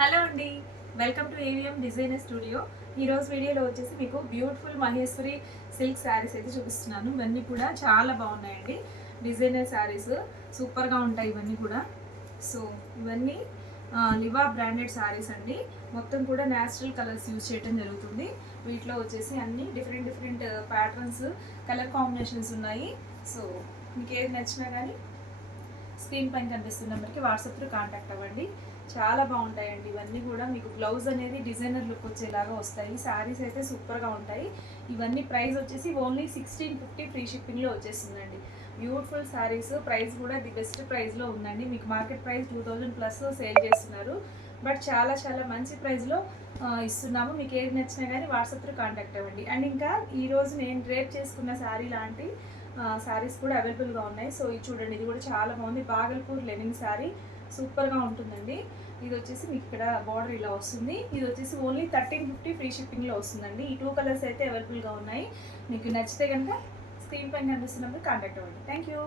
Hello అండి, welcome to AVM designer studio. ఈరోజు వీడియోలో వచ్చేసి మీకు బ్యూటిఫుల్ మహేశ్వరి సిల్క్ శారీస్ అయితే చూపిస్తున్నాను. ఇవన్నీ కూడా చాలా బాగున్నాయండి. డిజైనర్ శారీస్ సూపర్గా ఉంటాయి ఇవన్నీ కూడా. సో ఇవన్నీ లివా బ్రాండెడ్ శారీస్ అండి. మొత్తం కూడా న్యాచురల్ కలర్స్ యూజ్ చేయడం జరుగుతుంది. వీటిలో వచ్చేసి అన్ని డిఫరెంట్ ప్యాటర్న్స్, కలర్ కాంబినేషన్స్ ఉన్నాయి. సో మీకు ఏది నచ్చినా కానీ స్క్రీన్ పైన కనిపిస్తున్న నెంబర్కి వాట్సాప్ త్రూ కాంటాక్ట్ అవ్వండి. చాలా బాగుంటాయండి ఇవన్నీ కూడా. మీకు బ్లౌజ్ అనేది డిజైనర్ లుక్ వచ్చేలాగా వస్తాయి. శారీస్ అయితే సూపర్గా ఉంటాయి. ఇవన్నీ ప్రైస్ వచ్చేసి ఓన్లీ 1650 ఫ్రీ షిప్పింగ్లో వచ్చేస్తుందండి. బ్యూటిఫుల్ శారీస్. ప్రైస్ కూడా ది బెస్ట్ ప్రైస్లో ఉందండి. మీకు మార్కెట్ ప్రైస్ 2000+ సేల్ చేస్తున్నారు, బట్ చాలా మంచి ప్రైస్లో ఇస్తున్నాము. మీకు ఏది నచ్చినా కానీ వాట్సాప్ త్రూ కాంటాక్ట్ అవ్వండి. అండ్ ఇంకా ఈరోజు నేను డ్రేప్ చేసుకున్న శారీ లాంటి శారీస్ కూడా అవైలబుల్గా ఉన్నాయి. సో ఇది చూడండి, ఇది కూడా చాలా బాగుంది. బాగల్పూర్ లెనిన్ శారీ సూపర్గా ఉంటుందండి. ఇది వచ్చేసి మీకు ఇక్కడ బార్డర్ ఇలా వస్తుంది. ఇది వచ్చేసి ఓన్లీ 1350 ఫ్రీ షిప్పింగ్లో వస్తుందండి. ఈ 2 కలర్స్ అయితే అవైలబుల్గా ఉన్నాయి. మీకు నచ్చితే కనుక స్క్రీన్ పైన కనిపిస్తున్నప్పుడు కాంటాక్ట్ అవ్వండి. Thank you.